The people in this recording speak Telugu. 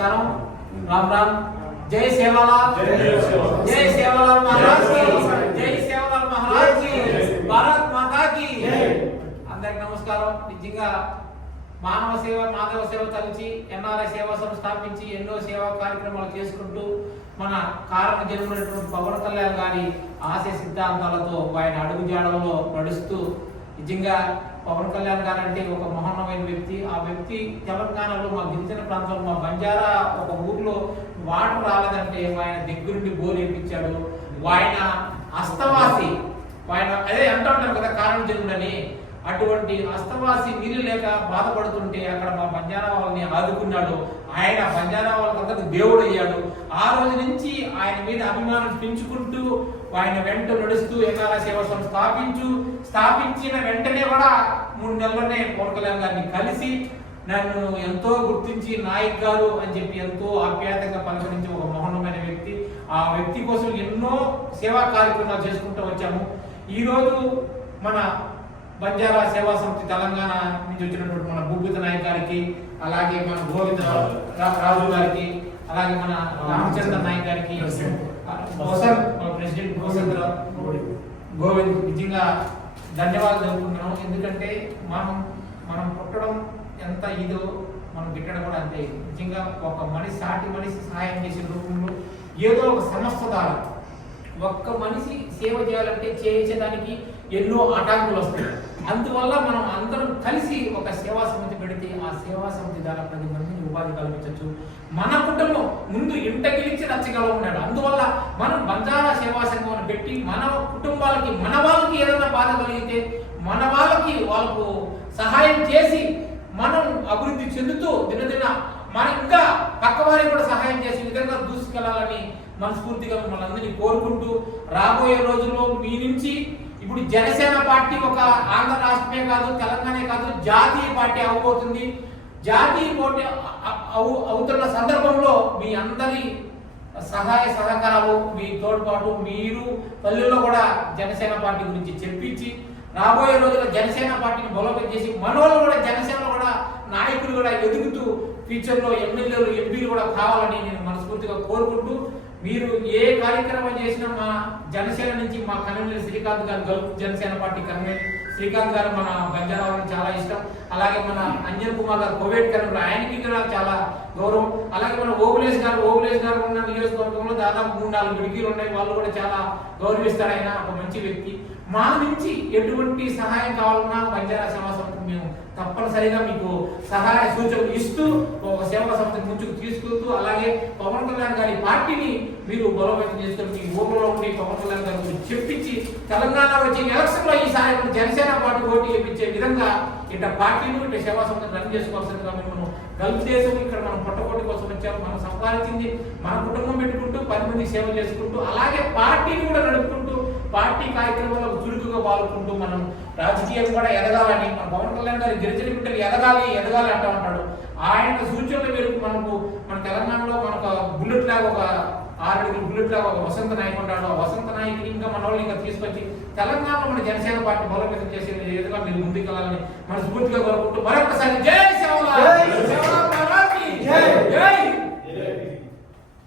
నమస్కారం. రామ్ రామ్. జై సేవాలాల్ జై సేవాలాల్. మహారాజ్ జై సేవాలాల్ మహారాజ్ భారత్ మాతా కి. అందరికి నమస్కారం. నిజంగా మానవ సేవ మాధవ సేవ తలిచి ఎన్ఆర్ఐ సేవా సంస్థ స్థాపించి ఎన్నో సేవా కార్యక్రమాలు చేసుకుంటూ మన కారణ జన్మైనటువంటి పవన్ కళ్యాణ్ గారి ఆశయ సిద్ధాంతాలతో ఆయన అడుగు జాడల్లో నడుస్తూ నిజంగా పవన్ కళ్యాణ్ గారు అంటే ఒక మహోన్నమైన వ్యక్తి. ఆ వ్యక్తి తెలంగాణలో మా గిరిజన ప్రాంతంలో మా బంజారా ఒక ఊర్లో వాటర్ రాలేదంటే ఆయన దగ్గరుండి బోర్ వేయించాడు ఆయన అస్తవాసి ఆయన అదే అంటూ ఉంటారు కదా కారణ జన్ముడని అటువంటి అస్తవాసి నీళ్ళు లేక బాధపడుతుంటే అక్కడ మా బంజారా వాళ్ళని ఆదుకున్నాడు. ఆయన బంజారా వాళ్ళకందరికి దేవుడు అయ్యాడు ఆ రోజు నుంచి ఆయన మీద అభిమానం పెంచుకుంటూ ఆయన వెంట నడుస్తూ ఎన్ఆర్ఐ సేవా స్థాపించు స్థాపించిన వెంటనే కూడా మూడు నెలలనే పవన్ కళ్యాణ్ గారిని కలిసి నన్ను ఎంతో గుర్తించి నాయక్ గారు అని చెప్పి ఎంతో ఆప్యాయంగా పలకరించి ఒక మౌనమైన వ్యక్తి. ఆ వ్యక్తి కోసం ఎన్నో సేవా కార్యక్రమాలు చేసుకుంటూ వచ్చాము. ఈరోజు మన బంజారా సేవా సమితి తెలంగాణ నుంచి వచ్చినటువంటి మన భూపిత నాయక్ గారికి అలాగే మన గోవింద రాజు. గారికి అలాగే మన రామచంద్ర నాయక్ గారికి వసంత్ మన ప్రెసిడెంట్ వసంత్ గోవింద్ నిజంగా ధన్యవాదాలు తెలుపుతున్నాం ఎందుకంటే మనం మనం పుట్టడం ఎంత ఇదో మనం గిట్టడం కూడా అంతే. నిజంగా ఒక మనిషి సాటి మనిషి సహాయం చేసే రూపంలో ఏదో ఒక సంస్థ ద్వారా ఒక్క మనిషి సేవ చేయాలంటే చేయించడానికి ఎన్నో ఆటంకులు వస్తాయి అందువల్ల మనం అందరం కలిసి ఒక సేవా సమితి పెడితే ఆ సేవా సమితి ద్వారా పది మందిని ఉపాధి కల్పించవచ్చు. మన కుటుంబం ముందు ఇంట గెలిచి రచ్చగల ఉన్నాడు అందువల్ల మనం బంజారా సేవా సంఘం పెట్టి మన కుటుంబాలకి మన వాళ్ళకి ఏదైనా బాధ కలిగితే మన వాళ్ళకి వాళ్ళకు సహాయం చేసి మనం అభివృద్ధి చెందుతూ దినదిన మన ఇంకా పక్క వారికి కూడా సహాయం చేసే విధంగా దూసుకెళ్ళాలని మనస్ఫూర్తిగా మిమ్మల్ని అందరినీ కోరుకుంటూ రాబోయే రోజుల్లో మీ నుంచి ఇప్పుడు జనసేన పార్టీ ఒక ఆంధ్ర రాష్ట్రమే కాదు తెలంగాణే కాదు జాతీయ పార్టీ అవ్వబోతుంది. జాతీయ పోటీ అవు- అవుతున్న సందర్భంలో మీ అందరి సహాయ సహకారాలు మీ తోడ్పాటు మీరు పల్లెల్లో కూడా జనసేన పార్టీ గురించి చెప్పించి రాబోయే రోజుల్లో జనసేన పార్టీని బలోపేతం చేసి మనోళ్ళు కూడా జనసేనలో కూడా నాయకులు కూడా ఎదుగుతూ ఫ్యూచర్లో ఎమ్మెల్యేలు ఎంపీలు కూడా కావాలని నేను మనస్ఫూర్తిగా కోరుకుంటూ మీరు ఏ కార్యక్రమం చేసినా మా జనసేన నుంచి మా కన్వీనర్ శ్రీకాంత్ గారు gulf Janasena party convener. Srikanth గారు మన బంజారా చాలా ఇష్టం. అలాగే మన అంజన్ కుమార్ గారు కోవేట్కర్ ఆయనకి కూడా చాలా గౌరవం. అలాగే మన ఓబులేష్ గారు ఓబులేష్ గారు ఉన్న నియోజకవర్గంలో దాదాపు మూడు నాలుగు విడికీలు ఉన్నాయి. వాళ్ళు కూడా చాలా గౌరవిస్తారు. ఆయన ఒక మంచి వ్యక్తి. మా నుంచి ఎటువంటి సహాయం కావాలన్నా బంజారా సేవా సంస్థ మేము తప్పనిసరిగా మీకు సహాయ సూచనలు ఇస్తూ ఒక సేవా సంస్థ ముందుకు తీసుకెళ్తూ అలాగే పవన్ కళ్యాణ్ గారి పార్టీని మీరు బలోపేతం చేసుకొని మీ ఊర్లో ఉండి పవన్ కళ్యాణ్ గారి చెప్పించి తెలంగాణ వచ్చే ఎలక్షన్లో ఈసారి జనసేన జనసేన పార్టీ ఓటు వేయించే విధంగా ఇట్లా పార్టీలు ఇట్లా సేవా సంస్థలు రన్ చేసుకోవాల్సిందిగా మిమ్మల్ని గల్ఫ్ దేశం ఇక్కడ మనం పొట్టకోటి కోసం వచ్చాము మనం సంపాదించింది మన కుటుంబం పెట్టుకుంటూ పది మంది సేవ చేసుకుంటూ అలాగే పార్టీని కూడా నడుపుకుంటూ పార్టీ కార్యక్రమాలకు చురుకుగా పాల్గొంటూ మనం రాజకీయం కూడా ఎదగాలని మన పవన్ కళ్యాణ్ గారి గిరిజన బిడ్డలు ఎదగాలి ఎదగాలి అంటూ ఉంటాడు ఆయన సూచనల మేరకు మనకు మన తెలంగాణలో మనకు బుల్లెట్ లాగా ఒక ఆరు బుల్లెట్ లాగా ఒక వసంత నాయకు ఉంటాడు. ఆ వసంత నాయకుని ఇంకా మన వాళ్ళు ఇంకా తీసుకొచ్చి తెలంగాణలో మన జనసేన పార్టీ బలోపేతం చేసే విధంగా మీరు ముందుకు వెళ్ళాలని మనస్ఫూర్తిగా కోరుకుంటూ మరొకసారి జై సేవలా. జై.